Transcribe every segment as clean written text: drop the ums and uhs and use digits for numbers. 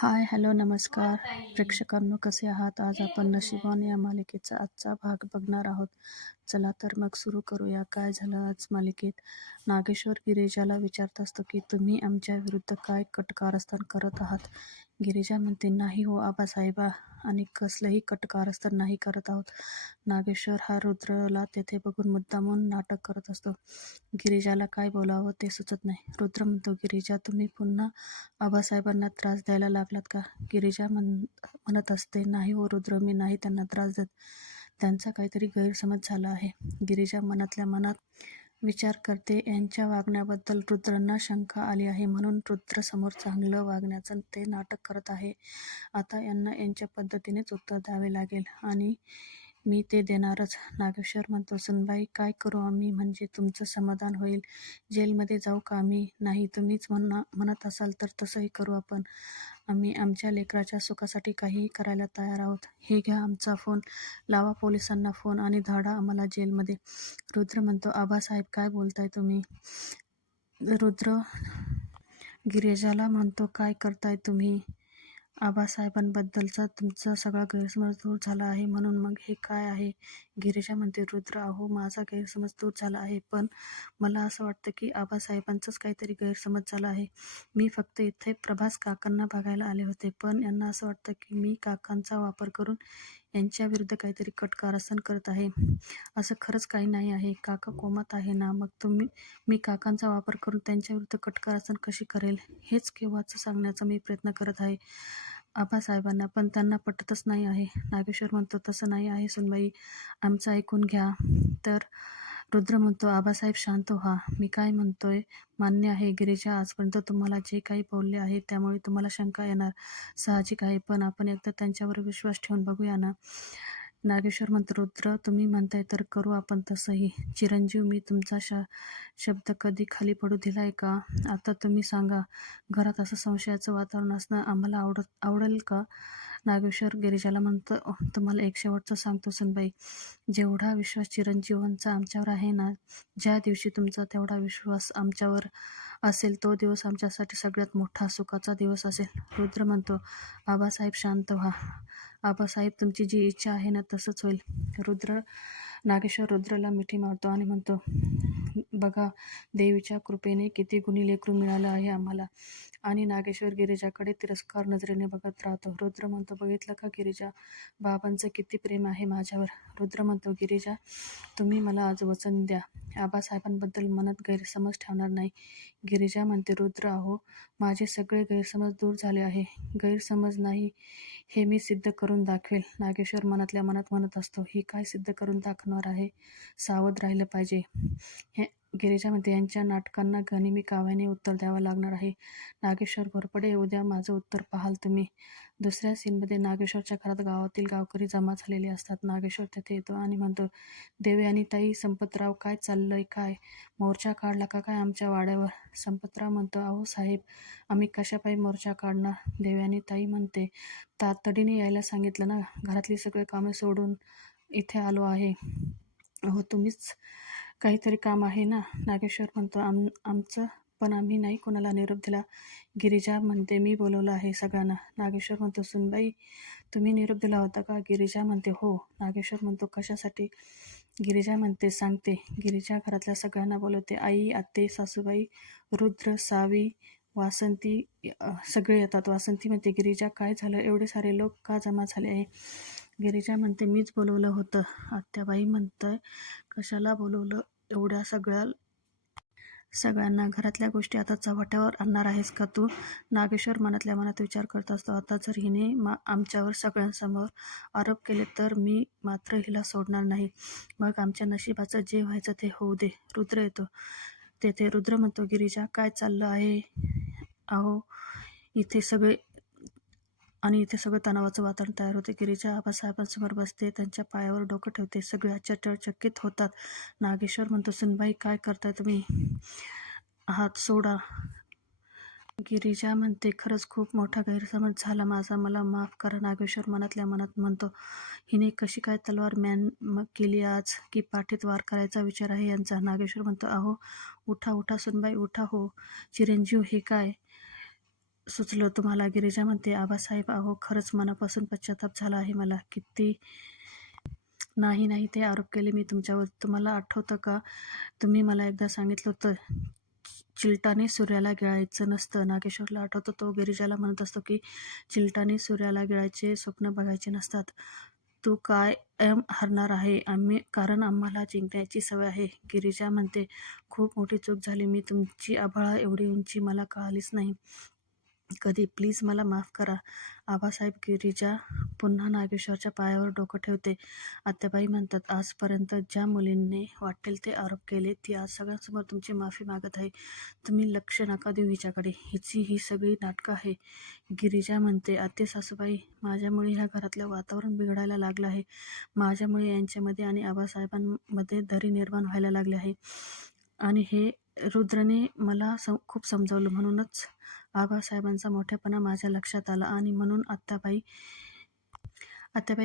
हाय, hello, नमस्कार प्रेक्षकांनो, कसे आहात? आज आपण नशिबान या मालिकेचा आजचा भाग बघणार आहोत. चला तर मग सुरू करूया. काय झालं आज मालिकेत? नागेश्वर गिरिजाला विचारत असतो की तुम्ही आमच्या विरुद्ध काय कटकारस्थान करत आहात? गिरिजा म्हणते, नाही हो आबासाहेबा, आणि कसलंही कटकारस्थान नाही करत आहोत. नागेश्वर हा रुद्रला तेथे बघून मुद्दामून नाटक करत असतो. गिरिजाला काय बोलावं ते सुचत नाही. रुद्र म्हणतो, गिरिजा, तुम्ही पुन्हा आबासाहेबांना त्रास द्यायला लागलात का? गिरिजा म्हणत असते, नाही हो रुद्र, मी नाही त्यांना त्रास देत. त्यांचा काहीतरी गैरसमज झाला आहे. गिरिजा मनातल्या मनात विचार करते, यांच्या वागण्याबद्दल रुद्रांना शंका आली आहे, म्हणून रुद्रसमोर चांगलं वागण्याचं ते नाटक करत आहे. आता यांना यांच्या पद्धतीनेच उत्तर द्यावे लागेल आणि मी ते देणारच. नागेश्वर म्हणतो, सुनबाई, काय करू आम्ही म्हणजे तुमचं समाधान होईल? जेलमध्ये जाऊ का आम्ही? नाही, तुम्हीच म्हणत असाल तर तसंही करू आपण. आम्ही आमच्या लेकराच्या सुखासाठी काहीही करायला तयार आहोत. हे घ्या आमचा फोन, लावा पोलिसांना फोन आणि धाडा आम्हाला जेलमध्ये. रुद्र म्हणतो, आबासाहेब, काय बोलताय तुम्ही? रुद्र गिरिजाला म्हणतो, काय करताय तुम्ही? आबासाहेबांबद्दलचा तुमचा सगळा गैरसमज दूर झाला आहे म्हणून मग हे काय आहे? गिरिजा म्हणते, रुद्र, अहो, माझा गैरसमज दूर झाला आहे, पण मला असं वाटतं की आबासाहेबांचाच काहीतरी गैरसमज झाला आहे. मी फक्त इथे प्रभास काकांना बघायला आले होते, पण यांना असं वाटतं की मी काकांचा वापर करून यांच्या विरुद्ध काहीतरी कटकारस्थान करत आहे. असं खरंच काही नाही आहे. काका कोमात आहे ना, मग मी काकांचा वापर करून त्यांच्या विरुद्ध कटकारस्थान कशी करेल? हेच केव्हाचं सांगण्याचा मी प्रयत्न करत आहे आबासाहेबांना, पण त्यांना पटतच नाही आहे. नागेश्वर म्हणतो, तसं नाही आहे सुनबाई, आमचं ऐकून घ्या. तर रुद्र म्हणतो, आबासाहेब शांत व्हा, मी काय म्हणतोय मान्य आहे. गिरिजा आजपर्यंत तुम्हाला जे काही बोलले आहे त्यामुळे तुम्हाला शंका येणार साहजिक आहे, पण आपण एकदा त्यांच्यावर विश्वास ठेवून बघूया ना. नागेश्वर म्हणतो, रुद्र, तुम्ही म्हणताय तर करू आपण तसंही. चिरंजीव, मी तुमचा शब्द कधी खाली पडू दिलाय का? आता तुम्ही सांगा, घरात असं संशयाचं वातावरण असणं आम्हाला आवडेल का? नागेश्वर गिरिजाला म्हणतो, तुम्हाला एक शेवटचं सांगतो सुनबाई, जेवढा विश्वास चिरंजीवांचा आमच्यावर आहे ना, ज्या दिवशी तुमचा तेवढा विश्वास आमच्यावर असेल तो दिवस आमच्यासाठी सगळ्यात मोठा सुखाचा दिवस असेल. रुद्र म्हणतो, आबासाहेब शांत व्हा. आबासाहेब, तुमची जी इच्छा आहे ना तसंच होईल. नागेश्वर रुद्रला मिठी मारतो आणि म्हणतो, बघा, देवीच्या कृपेने किती गुणी लेकरू मिळालं आहे आम्हाला. आणि नागेश्वर गिरिजाकडे तिरस्कार नजरेने बघत राहतो. रुद्र म्हणतो, बघितलं का गिरिजा, बाबांचं किती प्रेम आहे माझ्यावर. रुद्र म्हणतो, गिरिजा, तुम्ही मला आज वचन द्या, आबासाहेबांबद्दल मनात गैरसमज ठेवणार नाही. गिरिजा म्हणते, रुद्र, अहो, माझे सगळे गैरसमज दूर झाले आहे. गैरसमज नाही, हे मी सिद्ध करून दाखवेल. नागेश्वर मनातल्या मनात म्हणत असतो, ही काय सिद्ध करून दाखवणार आहे? सावध राहिलं पाहिजे. गिरिजा म्हणते, यांच्या नाटकांना गनिमी काव्याने उत्तर द्यावं लागणार आहे. नागेश्वर घोरपडे, उद्या माझं उत्तर पाहाल तुम्ही. दुसऱ्या सीनमध्ये नागेश्वरच्या घरात गावातील गावकरी जमा झालेले असतात. नागेश्वर तेथे येतो आणि म्हणतो, देवी आणि ताई, संपतराव, काय चाललंय? काय मोर्चा काढला का काय आमच्या वाड्यावर? संपतराव म्हणतो, अहो साहेब, आम्ही कशापायी मोर्चा काढणार? देवयानी ताई म्हणते, तातडीने यायला सांगितलं ना, घरातली सगळे कामे सोडून इथे आलो आहे. अहो, तुम्हीच काहीतरी काम आहे ना. नागेश्वर म्हणतो, आमचं पण आम्ही नाही कोणाला निरोप दिला. गिरिजा म्हणते, मी बोलवलं आहे सगळ्यांना. नागेश्वर म्हणतो, सुनबाई, तुम्ही निरोप दिला होता का? गिरिजा म्हणते, हो. नागेश्वर म्हणतो, कशासाठी? गिरिजा म्हणते, सांगते. गिरिजा घरातल्या सगळ्यांना बोलवते. आई, आत्ते, सासूबाई, रुद्र, सावी, वासंती, सगळे येतात. वासंती म्हणते, गिरिजा, काय झालं? एवढे सारे लोक का जमा झाले आहे? गिरिजा म्हणते, मीच बोलवलं होतं. आत्याबाई म्हणतंय, कशाला बोलवलं एवढ्या सगळ्यांना? घरातल्या गोष्टी आता चव्हाट्यावर आणणार आहेस का तू? नागेश्वर मनातल्या मनात विचार करत असतो, आता जर हिने आमच्यावर सगळ्यांसमोर आरोप केले तर मी मात्र हिला सोडणार नाही. मग आमच्या नशिबाचं जे व्हायचं ते होऊ दे. रुद्र येतो तेथे. रुद्र म्हणतो, गिरिजा, काय चाललं आहे? अहो, इथे सगळं तणावाचं वातावरण तयार होते. गिरिजा आबासाहेबांसमोर बसते, त्यांच्या पायावर डोकं ठेवते. सगळे आश्चर्यचकित होतात. नागेश्वर म्हणतो, सुनबाई, काय करताय तुम्ही? हात सोडा. गिरिजा म्हणते, खरंच खूप मोठा गैरसमज झाला माझा, मला माफ करा. नागेश्वर मनातल्या मनात म्हणतो, हिने कशी काय तलवार केली आज, की पाठीत वार करायचा विचार आहे यांचा? नागेश्वर म्हणतो, अहो, उठा उठा सुनबाई, उठा. हो चिरंजीव, हे काय? सुचलं तुम्हाला? गिरिजा म्हणते, आबासाहेब अहो खरंच मनापासून पश्चाताप झाला आहे मला. किती नाही नाही ते आरोप केले मी तुमच्यावर. तुम्हाला आठवतं का तुम्ही मला एकदा सांगितलं होतं चिलटाने सूर्याला गिळायचं नसतं. नागेश्वरला आठवतं तो गिरिजाला म्हणत असतो की चिलटाने सूर्याला गिळायचे स्वप्न बघायचे नसतात. तू कायम हरणार आहे कारण आम्हाला जिंकण्याची सवय आहे. गिरिजा म्हणते, खूप मोठी चूक झाली. मी तुमची आभाळा एवढी उंची मला कळालीच नाही कधी. प्लीज मला माफ करा. आबासाहेब. गिरिजा पुन्हा नागेश्वरच्या पायावर डोकं ठेवते. आत्याबाई म्हणतात, आजपर्यंत ज्या मुलींनी वाटेल ते आरोप केले ती आज सगळ्यांसमोर तुमची माफी मागत आहे. तुम्ही लक्ष नका देऊ हिच्याकडे. हिची ही सगळी नाटकं आहे. गिरिजा म्हणते, आते सासूबाई माझ्यामुळे ह्या घरातलं वातावरण बिघडायला लागलं आहे. माझ्यामुळे यांच्यामध्ये आणि आबासाहेबांमध्ये दरी निर्माण व्हायला लागली आहे. आणि हे रुद्रने मला खूप समजावलं. म्हणूनच आबासाहेबांचा मोठेपणा माझ्या लक्षात आला आणि म्हणून आत्याबाई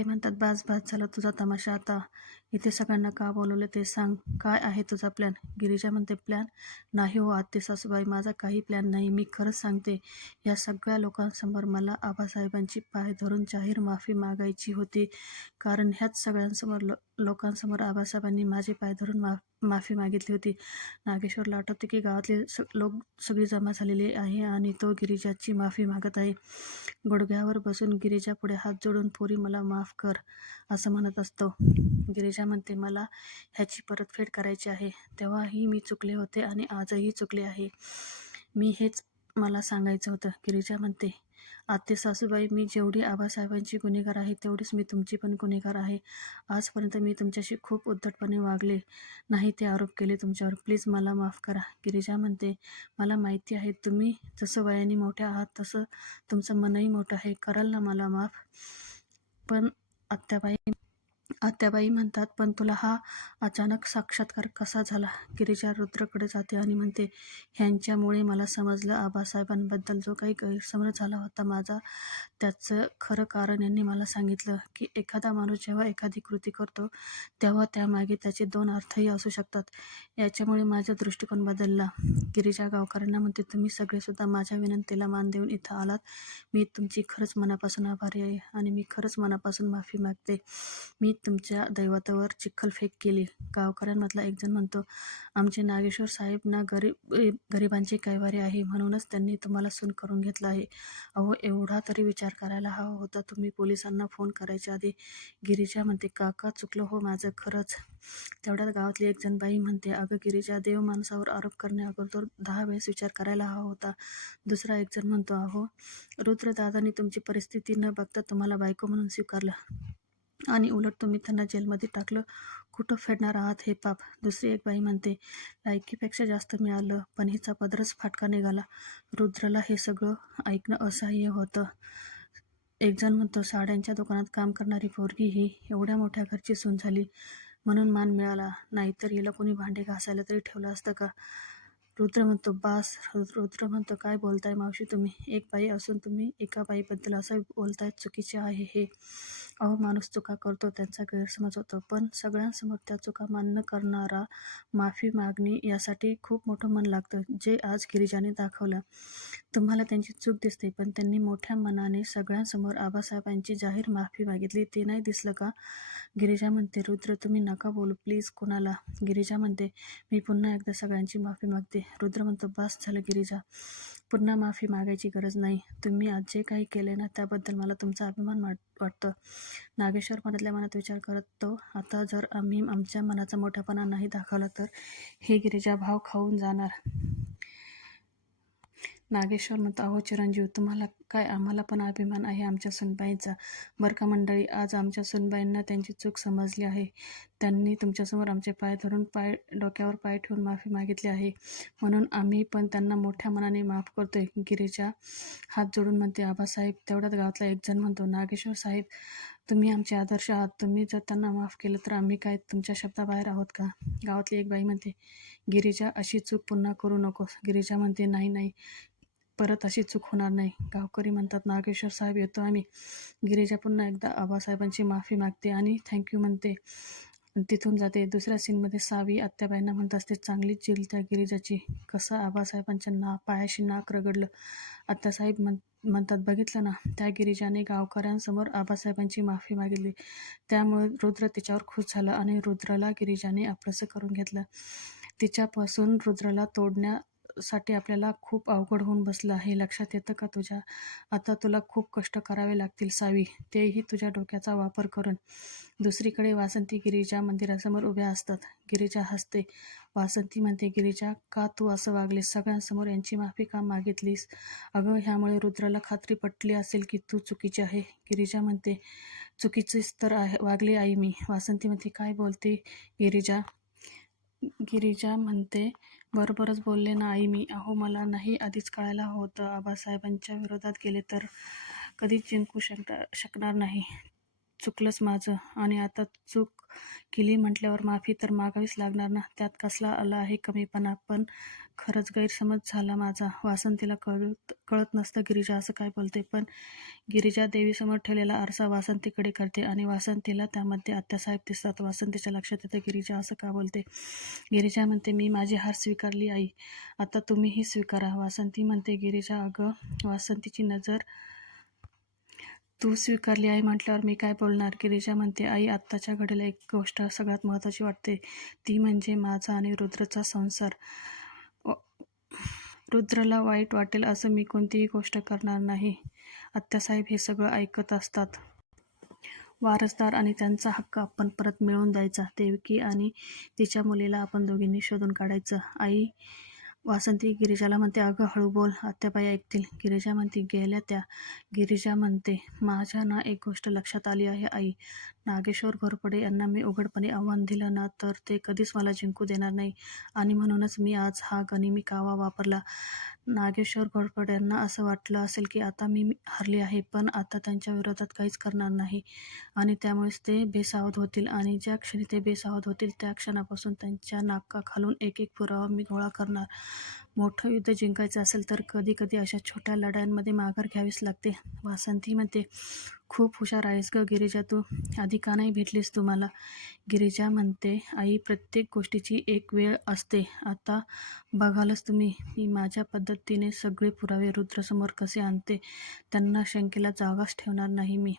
म्हणतात, बास बास झाला तुझा तमाशा. आता इथे सगळ्यांना का बोलवलं ते सांग. काय आहे तुझा प्लॅन? गिरिजा म्हणते, प्लॅन नाही हो आत्ते सासूबाई, माझा काही प्लॅन नाही. मी खरंच सांगते, या सगळ्या लोकांसमोर मला आबासाहेबांची पाय धरून जाहीर माफी मागायची होती. कारण ह्याच सगळ्यांसमोर लोकांसमोर आबासाहेबांनी माझे पाय धरून माफी मागितली होती. नागेश्वरला आठवते की गावातले लोक सगळी जमा झालेली आहे आणि तो गिरिजाची माफी मागत आहे. गुडघ्यावर बसून गिरिजा पुढे हात जोडून, पोरी मला माफ कर असं म्हणत असतो. गिरिजा म्हणते, मला ह्याची परतफेड करायची आहे. तेव्हाही मी चुकले होते आणि आजही चुकले आहे. मी हेच मला सांगायचं होतं. गिरिजा म्हणते, आत्ते सासूबाई, मी जेवढी आबासाहेबांची गुन्हेगार आहे तेवढीच मी तुमची पण गुन्हेगार आहे. आजपर्यंत मी तुमच्याशी खूप उद्धटपणे वागले नाही, ते आरोप केले तुमच्यावर. प्लीज मला माफ करा. गिरिजा म्हणते, मला माहिती आहे तुम्ही जसं वयाने मोठ्या आहात तसं तुमचं मनही मोठं आहे. कराल ना मला माफ? पण आत्याबाई म्हणतात, पण तुला हा अचानक साक्षात्कार कसा झाला? गिरिजा रुद्रकडे जाते आणि म्हणते, ह्यांच्यामुळे मला समजलं आबासाहेबांबद्दल जो काही गैरसमज झाला होता माझा, त्याचं खरं कारण यांनी मला सांगितलं की एखादा माणूस जेव्हा एखादी कृती करतो तेव्हा त्यामागे त्याचे 2 अर्थही असू शकतात. याच्यामुळे माझा दृष्टिकोन बदलला. गिरिजा गावकऱ्यांना म्हणते, तुम्ही सगळेसुद्धा माझ्या विनंतीला मान देऊन इथं आलात. मी तुमची खरंच मनापासून आभारी आहे आणि मी खरंच मनापासून माफी मागते. मी तुमच्या दैवतावर चिखलफेक केली. गावकऱ्यांमधला एक जण म्हणतो, आमचे नागेश्वर साहेब ना गरिबांचे कैवारी आहे, म्हणूनच त्यांनी तुम्हाला सून करून घेतलं आहे. अहो एवढा तरी विचार करायला हवा होता तुम्ही पोलिसांना फोन करायच्या आधी. गिरिजा म्हणते, काका चुकलं हो माझं खरंच. तेवढ्यात गावातली एक जण बाई म्हणते, अगं गिरिजा, देव माणसावर आरोप करण्या अगोदर 10 वेळेस विचार करायला हवा होता. दुसरा एक जण म्हणतो, अहो रुद्रदादांनी तुमची परिस्थिती न बघता तुम्हाला बायको म्हणून स्वीकारलं आणि उलट तुम्ही त्यांना जेलमध्ये टाकलं. कुठं फेडणार आहात हे पाप? दुसरी एक बाई म्हणते, लायकीपेक्षा जास्त मिळालं पण हिचा पदरच फाटका निघाला. रुद्रला हे सगळं ऐकणं असह्य होतं. एक जण म्हणतो, साड्यांच्या दुकानात काम करणारी पोरगी ही एवढ्या मोठ्या घरची सून झाली म्हणून मान मिळाला, नाहीतर हिला कोणी भांडे घासायला तरी ठेवलं असतं का? रुद्र म्हणतो, बास. रुद्र म्हणतो, काय बोलताय मावशी तुम्ही? एक बाई असून तुम्ही एका बाईबद्दल असं बोलताय, चुकीचे आहे हे. अहो माणूस चुका करतो, त्यांचा गैरसमज होतो, पण सगळ्यांसमोर त्या चुका मान्य करणारा, माफी मागणी यासाठी खूप मोठं मन लागतं, जे आज गिरिजाने दाखवलं. तुम्हाला त्यांची चूक दिसते, पण त्यांनी मोठ्या मनाने सगळ्यांसमोर आबासाहेबांची जाहीर माफी मागितली, ते नाही दिसलं का? गिरिजा म्हणते, रुद्र तुम्ही नका बोलू प्लीज कोणाला. गिरिजा म्हणते, मी पुन्हा एकदा सगळ्यांची माफी मागते. रुद्र म्हणतो, बस झालं गिरिजा, पुन्हा माफी मागायची गरज नाही. तुम्ही आज जे काही केले ना त्याबद्दल मला तुमचा अभिमान वाटतं. नागेश्वर मनातल्या मनात विचार करतो, आता जर आम्ही आमच्या मनाचा मोठेपणा नाही दाखवला तर हे गिरिजा भाव खाऊन जाणार. नागेश्वर म्हणतो, अहो चिरंजीव, तुम्हाला काय, आम्हाला पण अभिमान आहे आमच्या सुनबाईंचा. बरं का मंडळी, आज आमच्या सुनबाईंना त्यांची चूक समजली आहे. त्यांनी तुमच्यासमोर आमचे पाय धरून डोक्यावर पाय ठेवून माफी मागितली आहे, म्हणून आम्ही पण त्यांना मोठ्या मनाने माफ करतोय. गिरिजा हात जोडून म्हणते, आबासाहेब. तेवढ्यात गावातला एक जण म्हणतो, नागेश्वर साहेब, तुम्ही आमचे आदर्श आहात. तुम्ही जर त्यांना माफ केलं तर आम्ही काय तुमच्या शब्दाबाहेर आहोत का? गावातली एक बाई म्हणते, गिरिजा अशी चूक पुन्हा करू नकोस. गिरिजा म्हणते, नाही नाही, परत अशी चूक होणार नाही. गावकरी म्हणतात, नागेश्वर साहेब येतो आम्ही. गिरिजा पुन्हा एकदा आबासाहेबांची माफी मागते आणि थँक्यू म्हणते. तिथून जाते. दुसऱ्या सीनमध्ये सावी आत्याबाईंना म्हणत असते, चांगलीच झील त्या गिरिजाची. कसं आबासाहेबांच्या पायाशी नाक रगडलं. आत्यासाहेब म्हणतात, बघितलं ना, त्या गिरिजाने गावकऱ्यांसमोर आबासाहेबांची माफी मागितली. त्यामुळे रुद्र तिच्यावर खुश झाला आणि रुद्रला गिरिजाने आपलंसं करून घेतलं. तिच्यापासून रुद्रला तोडण्यासाठी आपल्याला खूप अवघड होऊन बसलं हे लक्षात येतं का तुझ्या? आता तुला खूप कष्ट करावे लागतील सावी, तेही तुझ्या डोक्याचा वापर करून. दुसरीकडे वासंती गिरिजा मंदिरासमोर उभ्या असतात. गिरिजा हसते. वासंती म्हणते, गिरिजा, का तू असं वागलीस? सगळ्यांसमोर यांची माफी का मागितलीस? अगं, ह्यामुळे रुद्रला खात्री पटली असेल की तू चुकीची आहे. गिरिजा म्हणते, चुकीचीच तर वागली आई मी. वासंती म्हणते, काय बोलते गिरिजा? गिरिजा म्हणते, बरोबरच बोलले ना आई मी. अहो, मला नाही आधीच कळायला होतं आबासाहेबांच्या विरोधात गेले तर कधीच जिंकू शकणार नाही. चुकलंच माझं. आणि आता चूक केली म्हटल्यावर माफी तर मागावीच लागणार ना. त्यात कसला आला आहे कमीपणा. पण खरंच गैरसमज झाला माझा. वासंतीला कळत नसतं गिरिजा असं काय बोलते. पण गिरिजा देवीसमोर ठेवलेला आरसा वासंतीकडे करते आणि वासंतीला त्यामध्ये आत्यासाहेब दिसतात. वासंतीच्या लक्षात येतं, गिरिजा असं का बोलते. गिरिजा म्हणते, मी माझी हार स्वीकारली आई, आता तुम्हीही स्वीकारा. वासंती म्हणते, गिरिजा, अगं. वासंतीची नजर, तू स्वीकारली आई म्हटल्यावर मी काय बोलणार? गिरिजा म्हणते, आई, आत्ताच्या घडीला एक गोष्ट सगळ्यात महत्त्वाची वाटते, ती म्हणजे माझा आणि रुद्रचा संसार. रुद्रला वाईट वाटेल असं मी कोणतीही गोष्ट करणार नाही. आत्यासाहेब हे सगळं ऐकत असतात. वारसदार आणि त्यांचा हक्क आपण परत मिळवून द्यायचा. देवकी आणि तिच्या मुलीला आपण दोघींनी शोधून काढायचं. आई, वासंती गिरिजाला म्हणते, अगं हळू बोल, आत्याबाई ऐकतील. गिरिजा म्हणते, गेल्या त्या. गिरिजा म्हणते, माझ्या ना एक गोष्ट लक्षात आली आहे आई. नागेश्वर घोरपडे यांना मी उघडपणे आव्हान दिलं ना तर ते कधीच मला जिंकू देणार नाही. आणि म्हणूनच मी आज हा गनिमी कावा वापरला. नागेश्वर घोरपडे यांना असं वाटलं असेल की आता मी हरली आहे, पण आता त्यांच्या विरोधात काहीच करणार नाही आणि त्यामुळेच ते बेसावध होतील. आणि ज्या क्षणी ते बेसावध होतील त्या क्षणापासून त्यांच्या नाकाखालून एक एक पुरावा मी गोळा करणार. मोठं युद्ध जिंकायचं असेल तर कधी कधी अशा छोट्या लढायांमध्ये माघार घ्यावीच लागते. वासंती म्हणते, खूप हुशार आहेस ग गिरिजा तू. आधी का नाही भेटलीस तू मला? गिरिजा म्हणते, आई, प्रत्येक गोष्टीची एक वेळ असते. आता बघालच तुम्ही, मी माझ्या पद्धतीने सगळे पुरावे रुद्रसमोर कसे आणते. त्यांना शंकेला जागाच ठेवणार नाही मी.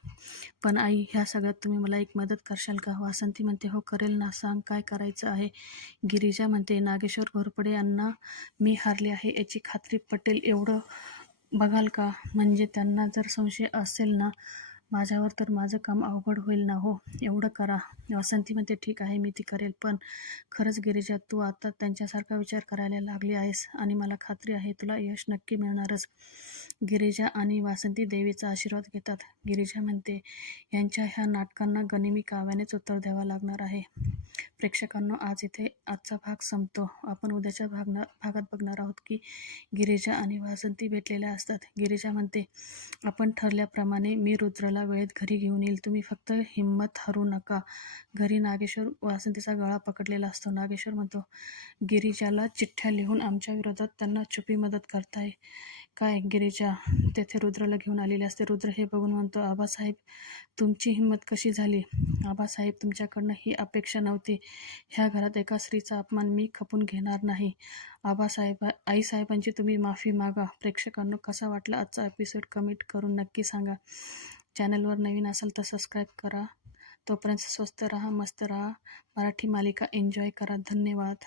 पण आई, ह्या सगळ्यात तुम्ही मला एक मदत करशाल का? वासंती म्हणते, हो करेल ना, सांग काय करायचं आहे. गिरिजा म्हणते, नागेश्वर घोरपडे यांना मी हारले आहे याची खात्री पटेल एवढं बघाल का? म्हणजे त्यांना जर संशय असेल ना माझ्यावर तर माझं काम अवघड होईल ना हो. एवढं करा. वासंती म्हणते, ठीक आहे, मी ती करेल. पण खरंच गिरिजा, तू आता त्यांच्यासारखा विचार करायला लागली आहेस आणि मला खात्री आहे तुला यश नक्की मिळणारच. गिरिजा आणि वासंती देवीचा आशीर्वाद घेतात. गिरिजा म्हणते, यांच्या ह्या नाटकांना गनिमी काव्यानेच उत्तर द्यावं लागणार आहे. प्रेक्षकांनो, आजचा भाग संपतो. आपण उद्याच्या भागात बघणार आहोत की गिरिजा आणि वासंती भेटलेल्या असतात. गिरिजा म्हणते, आपण ठरल्याप्रमाणे मी रुद्रला वेळेत घरी घेऊन येईल. तुम्ही फक्त हिंमत हरू नका. घरी नागेश्वर वासंतीचा गळा पकडलेला असतो. नागेश्वर म्हणतो, गिरिजाला चिठ्ठ्या लिहून आमच्या विरोधात त्यांना छुपी मदत करताय काय? गिरिजा तेथे रुद्रला घेऊन आलेली असते. रुद्र हे बघून म्हणतो, आबासाहेब, तुमची हिंमत कशी झाली? आबासाहेब, तुमच्याकडनं ही अपेक्षा नव्हती. ह्या घरात एका स्त्रीचा अपमान मी खपून घेणार नाही. आईसाहेबांची तुम्ही माफी मागा. प्रेक्षकांनो, कसा वाटला आजचा एपिसोड कमेंट करून नक्की सांगा. चॅनलवर नवीन असाल तर सबस्क्राईब करा. तोपर्यंत स्वस्त राहा, मस्त राहा. मराठी मालिका एन्जॉय करा. धन्यवाद.